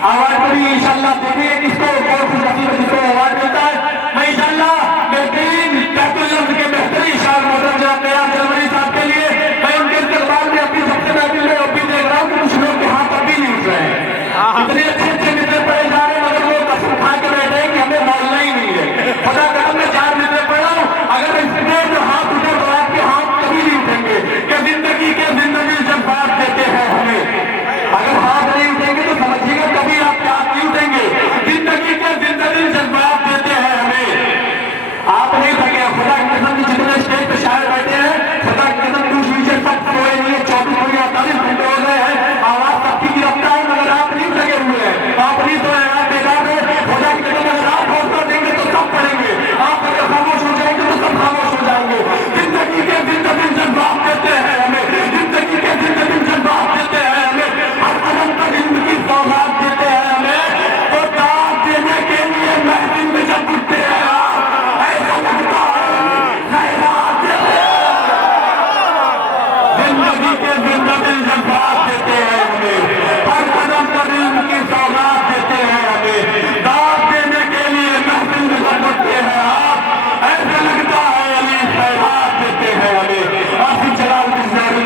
Award पर भी इंशाल्लाह देखेंगे किसको कौन सी नसीब जिसको अवार्ड मिलता है। मैं इंशाल्लाह बेहतरीन कैप्टन के बेहतरीन शान मोहतरम जनाब मेरा जलवरी साहब के लिए मैं उनके दरबार में अपनी सबसे महफिल में भी देख रहा हूँ कि कुछ लोग के हाथ अभी नहीं उठ रहे हैं। इतने अच्छे अच्छे मित्र पड़े जा रहे हैं मगर वो कसम खा के बैठे हैं कि हमें मौलना ही नहीं है। खुदा कसम में 4 मित्र पड़ रहा हूँ, अगर इसमें जो हाथ उठे तो आपके हाथ कभी नहीं उठेंगे कि जिंदगी जज्बात देते हैं हमें। अगर हाथ नहीं उठेंगे तो समझिएगा कभी आप हाथ नहीं उठेंगे। जिंदगी के जज्बात देते हैं हमें। आप नहीं थके, खुदा की कसम जितने स्टेज पे शायर बैठे हैं, खुदा की कसम दूसरी से सब सोए हुए 24 हो गया 48 घंटे हो गए हैं, आवाज सबकी गिरफ्तार है मगर आप नहीं थके हुए हैं, आप नहीं सोए, आप बेकार है। खुदा की कसम अगर आप हौसला देंगे तो सब पढ़ेंगे, आप अगर खामोश हो जाएंगे तो सब खामोश हो जाएंगे। जिंदगी के जज्बात देते हैं हमें, जिंदगी के जज्बात देते हैं हमें, हर कदम पर जिंदगी सौगात देते हैं हमें। तो दाद देने के लिए महफिल में जब उठते हैं ऐसा लगता है खैरात देते हैं। जिंदगी के जज्बात देते हैं हमें, हर कदम पर जिंदगी सौगात देते हैं हमें। दाद देने के लिए महफिल में जब उठते हैं आप ऐसा लगता है अली खैरात देते हैं हमें। आसिफ जलाल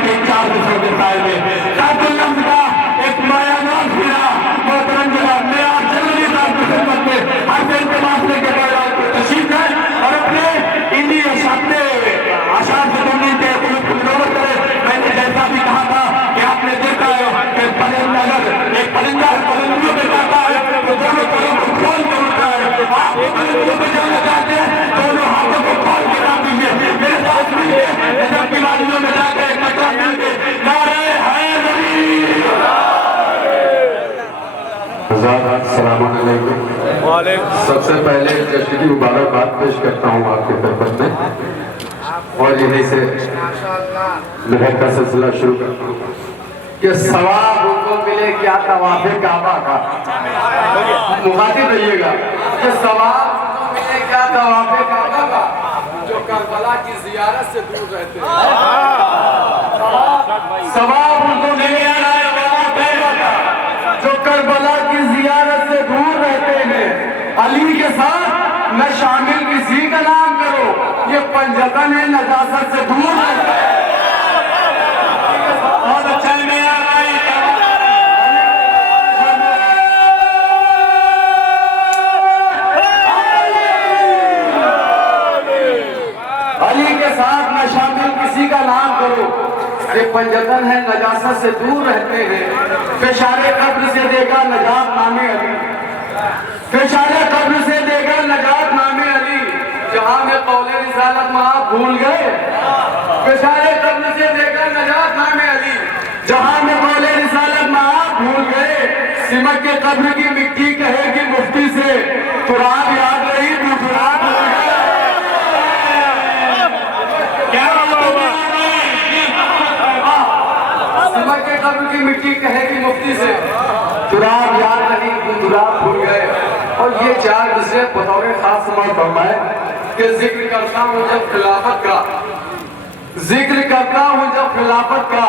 के 4 विषयों के साए में शाहतुल्लम का एक मायानाज फिरा मोहतरम जनाब मैं आज जल्दी साहब की खिदमत में हर दिन के मामले के बाद तशरीफ है और अपने इन्हीं अपने आशान से बोलने के खुलवत करे। मैंने जैसा भी कहा था कि आपने देखा है कि परिंदा अगर एक परिंदा परिंदों में जाता है तो दोनों परों को खोल कर उठता है। आप परिंदों में जाना चाहते हैं दोनों हाथों को खोल के ना दीजिए, मेरे साथ मिलिए जब की वादियों में जाकर कटरा मिलके नारे हैदरी। अस्सलाम वालेकुम। सबसे पहले जश्न की मुबारकबाद पेश करता हूँ आपके तरफ में और यहीं से महक का सिलसिला शुरू करता हूँ कि सवाब उनको मिले क्या तवाफ़े काबा का। मुखातिब रहिएगा कि सवाब उनको मिले क्या तवाफ़े काबा का जो करबला की जियारत से दूर रहते हैं। सवाब उनको मिले जो करबला की जियारत से दूर रहते हैं। अली के साथ न शामिल किसी का नाम करो, ये पंजतन है नजासत से दूर रहते हैं। बहुत अच्छा है मेरा भाई। अली के साथ न शामिल किसी का नाम करो, ये पंजतन है नजासत से दूर रहते हैं। पेशारे कब्र से देगा नजात नामे अली, पेशारे कब्र से देगा नजात नामे अली। जहां में कौले रिसालत में आप भूल गए, पेशारे कब्र से देगा नजात नामे अली। जहां में कौले रिसालत में आप भूल गए, सिमक के कब्र की मिट्टी कहेगी मुफ्ती से तुराब याद रही दूसरा भूल गए। क्या सिमक के कब्र की मिट्टी कहेगी मुफ्ती से तुराब याद नहीं गुंदुराब भूल गए। और ये 4 विषय बतौर खास समझ फरमाए कि जिक्र करता हूँ जब खिलाफत का, जिक्र करता हूँ जब खिलाफत का,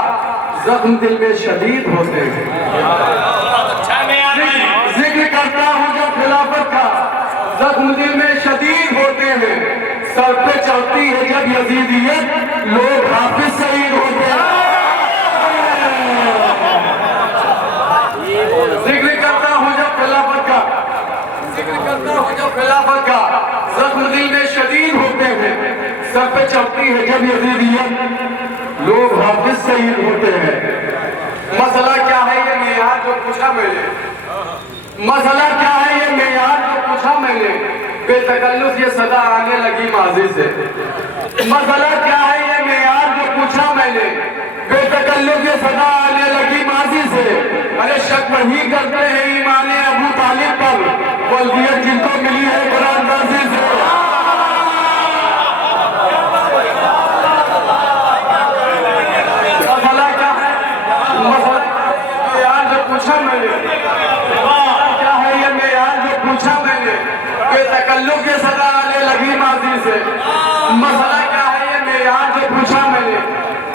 जख्म दिल में शदीद होते हैं। जिक्र करता हूँ जब खिलाफत का, जख्म दिल में शदीद होते हैं। सर पे चढ़ती है जब यजीदियत, लोग हाफिज शहीद होते हैं। जिक्र करता हूँ जब खिलाफत का, जिक्र करता हूँ जब खिलाफत का, जख्म दिल में शदीद होते हैं। सर पे चढ़ती है जब यजीदियत, लोग हाफिज शहीद होते हैं। मसला क्या है ये मेयार जो पूछा मैंने, मसला क्या है ये मेयार जो पूछा मैंने, बेतकल्लुफ ये सदा आने लगी माजी से। मसला क्या है ये मेयार जो पूछा मैंने, बेतकल्लुफ ये सदा आने लगी माजी से। अरे शक वही करते हैं ईमान अबू तालिब पर, वल्दियत जिनको मिली है कुरान नाज़िल से। मसला क्या है, मसला मेयार जो पूछा मैंने, क्या है ये मेयार जो पूछा मैंने, बेतकल्लुफ ये सदा आने लगी माजी से। मसला क्या है ये मेयार जो पूछा मैंने,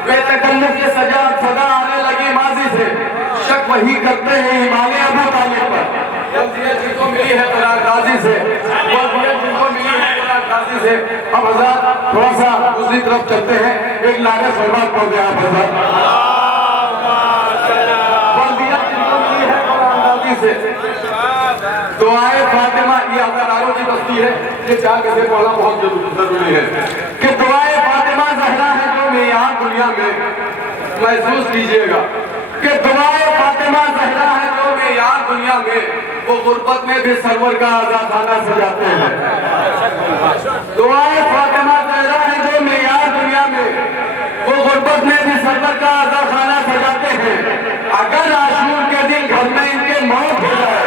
बेतकल्लुफ ये सदा आने लगी माजी से। शक वही करते हैं ईमान अबू तालिब पर, 88 से वसीयत जिनको मिली है 88 से। अब हजरत थोड़ा सा दूसरी तरफ चलते हैं, एक नारे फरमात पड़ गया आप हजरत वसीयत जिनको मिली है 88 से। दुआए फातिमा, ये हज़ारों की बस्ती है, ये चार कैसे पढ़ना बहुत जरूरी है कि दुआए फातिमा ज़हरा है जो मेयार दुनिया में, महसूस कीजिएगा कि दुआए फातिमा ज़हरा है जो मेयार दुनिया में, वो गुर्बत में भी सरवर का आज़ादाना सजाते हैं। दुआए फातिमा ज़हरा है जो मेयार दुनिया में, वो गुर्बत में भी सरवर का आज़ादाना सजाते हैं। अगर आशूर के दिन घर में इनके मौत हो जाए,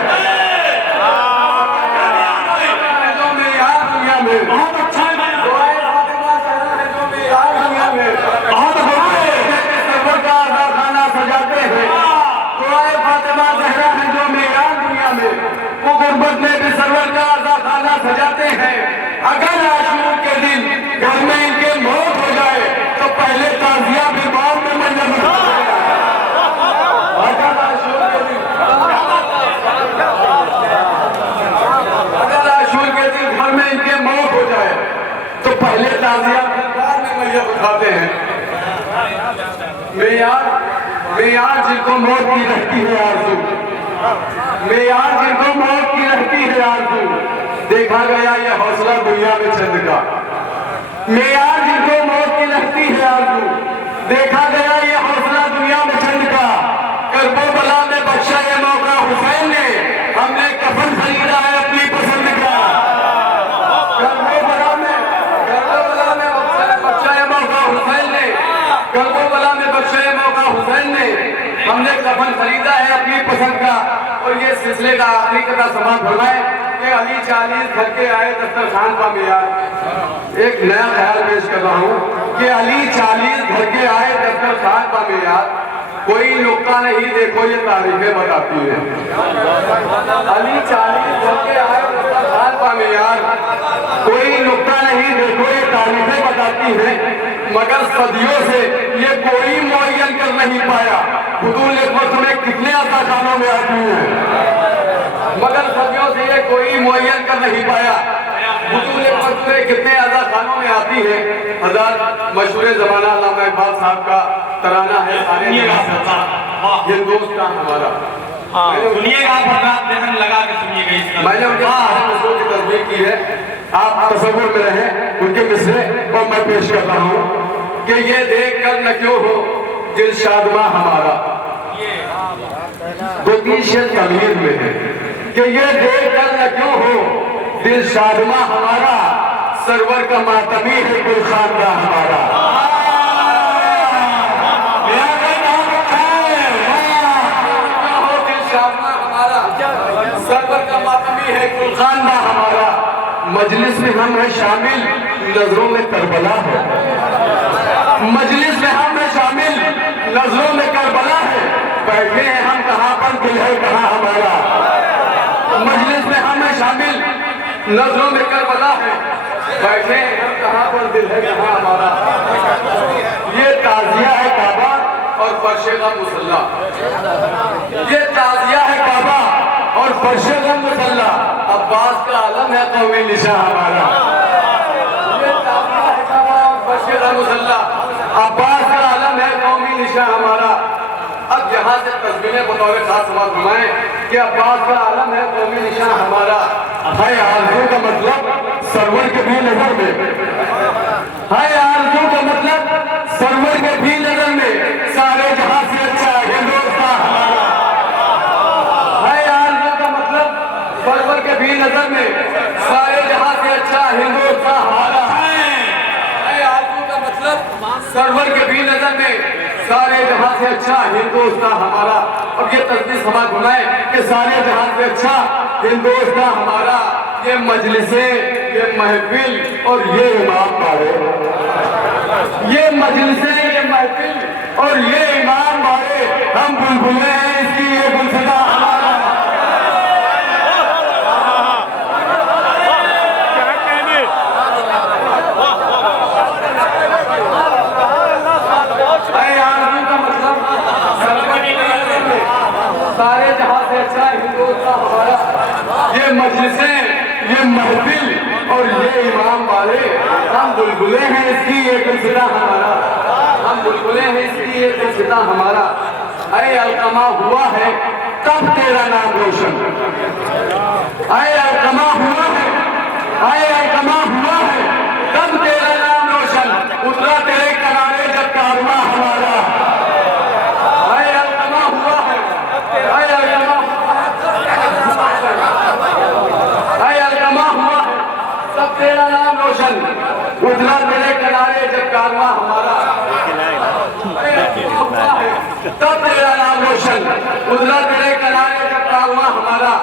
बहुत अच्छा है भाई, दुआए फातिमा ज़हरा है जो मेयार दुनिया में, बहुत सरवर का आज़ादाना सजाते हैं। दुआए फातिमा ज़हरा है जो मेयार दुनिया में, वो गुर्बत में भी सरवर का आज़ादाना सजाते हैं। अगर आशूर के दिन घर में इनके मौत हो जाए तो पहले ताज़िया भी बाद में मंजर अगर आशूर के दिन घर में इनके मौत हो जाए तो पहले ताज़िया बाद में मैयत उठाते हैं। मेयार जिनको मौत की रहती है आरज़ू, मेयार जिनको मौत की रहती है आरज़ू, देखा गया ये हौसला दुनिया में चंद का। मेयार जिनको मौत की रहती है आरज़ू, देखा गया ये हौसला दुनिया में चंद का। करबला में बख्शा ये मौका हुसैन ने, हमने कफन खरीदा है अपनी पसंद का। करबला में बख्शा ये मौका हुसैन ने, करबला में बख्शा ये मौका हुसैन ने, हमने कफन खरीदा है अपनी पसंद का। और ये सिलसिले का आखिरी कथा समाप्त हो जाए कि अली 40 घर के आए दस्तरखान का मेयार। एक नया ख्याल पेश कर रहा हूँ कि अली 40 घर के आए दस्तरखान का मेयार, कोई नुक्ता नहीं देखो ये तारीखें बताती है। अली 40 घर के आए दस्तरखान का मेयार, कोई नुक्ता नहीं देखो ये तारीखें बताती है। मगर सदियों से ये कोई मुअय्यन कर नहीं पाया हुदूल वक्त में कितने अज़ाखानों में आती है। मगर सदियों से ये कोई मुअय्यन कर नहीं पाया हुदूल वक्त में कितने अज़ाखानों में आती है। हज़रत मशहूर ज़माना अल्लामा इक़बाल साहब का तराना है हिंदुस्तान हमारा। सुनिएगा, ध्यान लगा के सुनिएगा। मैंने उनके मिसरों की तस्वीर की है, आप तसव्वुर में रहें उनके मिसरे, और मैं पेश कर रहा हूँ कि ये देख कर न क्यों हो दिल शादमा हमारा। गोतीशे तमीर में है कि ये देख कर न क्यों हो दिल शादमा हमारा, सरवर का मातमी है गुलखान का हमारा। सरवर का मातमी है गुलखान का हमारा। मजलिस में हम है शामिल, नजरों में करबला है। मजलिस में हम है शामिल, नजरों में करबला है। बैठे हैं हम कहाँ पर, दिल है कहाँ हमारा। मजलिस में हम है शामिल, नजरों में करबला है। बैठे हैं हम कहाँ पर, दिल है कहाँ हमारा। ये ताज़िया है काबा और फर्शे का मुसल्ला। ये ताज़िया है काबा और फर्शे का मुसल्ला। अब्बास का आलम है कौमी निशा हमारा। ये ताज़िया है काबा और फर्शे का मुसल्ला। अब्बास का आलम है कौमी निशा हमारा। अब यहाँ से तस्वीरें बतौर खास समाप्त हुए कि अब्बास का आलम है कौमी निशा हमारा। है आरज़ू का मतलब सरवर के भी नजर में, है आरज़ू का मतलब सरवर के भी नजर में सारे जहां से अच्छा हिंदुस्तान हमारा। है आरज़ू का मतलब सरवर के भी नजर में सारे जहां से अच्छा हिंदुस्तान हमारा। है आरज़ू का मतलब सरवर के भी नजर में सारे जहां से अच्छा हिंदुस्तान हमारा। अब ये तस्वीर समाज बनाए कि सारे जहां से अच्छा हिंदुस्तान हमारा। ये मजलिसे, ये महफिल और ये इमाम मारे। ये मजलिसे, ये महफिल और ये इमाम मारे। हम बुलबुलें हैं इसकी ये गुलसदा हमारा। सारे जहां से अच्छा हिंदुस्तान हमारा। ये मजलिसें, ये महफिल और ये इमाम वाले, हम बुलबुले हैं इसकी ये दिलसिता हमारा, हम बुलबुले हैं इसकी ये दिलसिता हमारा। ऐ अलकमा हुआ है तब तेरा नाम रोशन, ऐ अलकमा हुआ है, ऐ अलकमा हुआ है तब तेरा नाम रोशन, उतरा तेरे किनारे जब कारवां हमारा। ऐ अलकमा हुआ है, ऐ अलकमा, ऐ अलकमा हुआ है तब तेरा नाम रोशन, उतरा तेरे किनारे जब कारवां हमारा। ऐ अलकमा हुआ है तब तेरा नाम रोशन, उतरा तेरे किनारे जब कारवां हमारा।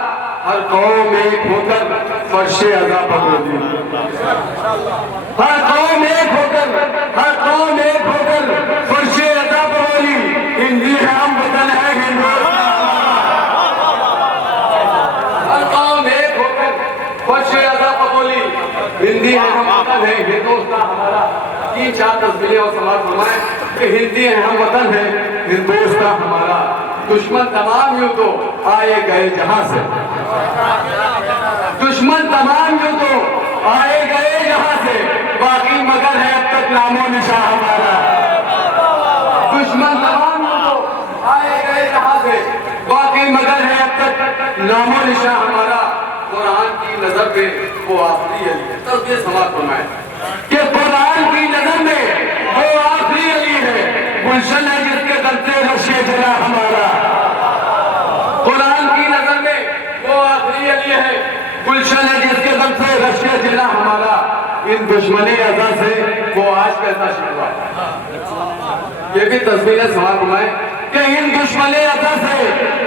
हर कौम एक होकर फर्शे अज़ा पकड़ी, हर कौम एक होकर, हर कौम एक होकर फर्शे अज़ा पकड़ी, हिंदी है हम वतन है हिंदुस्तान। हर कौम एक होकर फर्शे अज़ा पकड़ी, हिंदी है हम वतन है हिंदुस्तान हमारा। तीन चार तस्वीरें और समाज फरमाएं कि हिंदी है हम वतन है हिंदुस्तान हमारा। दुश्मन तमाम यूं तो आए गए जहां से, दुश्मन तमाम यूं तो आए गए जहां से, बाकी मगर है अब तक नामो निशान हमारा। दुश्मन तमाम यूं तो आए गए जहां से, बाकी मगर है अब तक नामो निशान हमारा। कुरान की नजर में वो आखिरी अली है, तब ये समाज फरमाए कि कुरान की नजर में वो आखिरी अली है, गुलशन है जिसके दर से रशे जला हमारा। कुरान की नजर में वो आखिरी अली है, गुलशन है जिसके दर से रशे जला हमारा। इन दुश्मनी अज़ा से वो आज कैसा शिकवा, ये भी तस्वीरें सवाल घुमाए कि इन दुश्मनी अज़ा से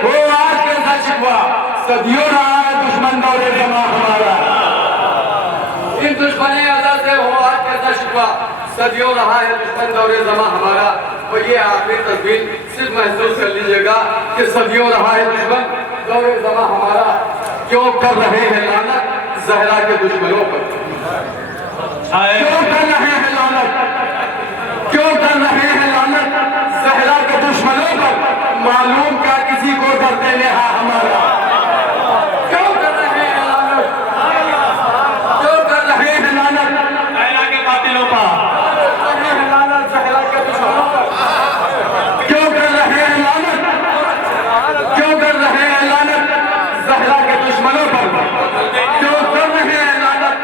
वो आज कैसा शिकवा, सदियों रहा है दुश्मन दौरे जमा हमारा। इन दुश्मनी अज़ा से वो आज कैसा शिकवा, सदियों रहा है दुश्मन दौरे जमा हमारा। और ये आखिरी तस्वीर सिर्फ महसूस कर लीजिएगा कि सदियों रहा है दुश्मन दौरे जमा हमारा। क्यों कर रहे हैं लानत ज़हरा के दुश्मनों पर, क्यों कर रहे हैं लानत, क्यों कर रहे हैं लानत ज़हरा के दुश्मनों पर, मालूम क्या किसी को डर देने हमारा। क्यों कर रहे हैं लानत, क्यों कर रहे हैं लानत ज़हरा के कातिलों पर, लानत ज़हरा के दुश्मनों पर, क्यों कर रहे हैं लानत, क्यों कर रहे हैं लानत ज़हरा के दुश्मनों पर, क्यों कर रहे हैं लानत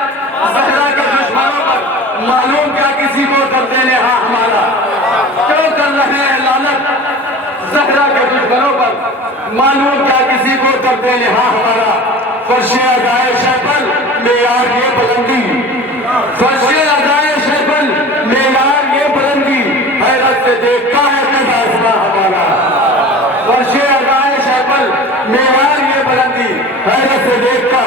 ज़हरा के दुश्मनों पर, मालूम क्या किसी को डर देने हमारा। क्यों कर रहे हैं लानत ज़हरा के दुश्मनों पर, मालूम क्या किसी को डर देने हमारा। फर्शे अज़ाए शैफल मेयार ये बुलंदी, फर्शे अज़ाए शैफल मेयार ये बुलंदी, हैरत से देखता है कज़ाज़मा हमारा। फर्शे अज़ाए शैफल मेयार ये बुलंदी, हैरत से देखता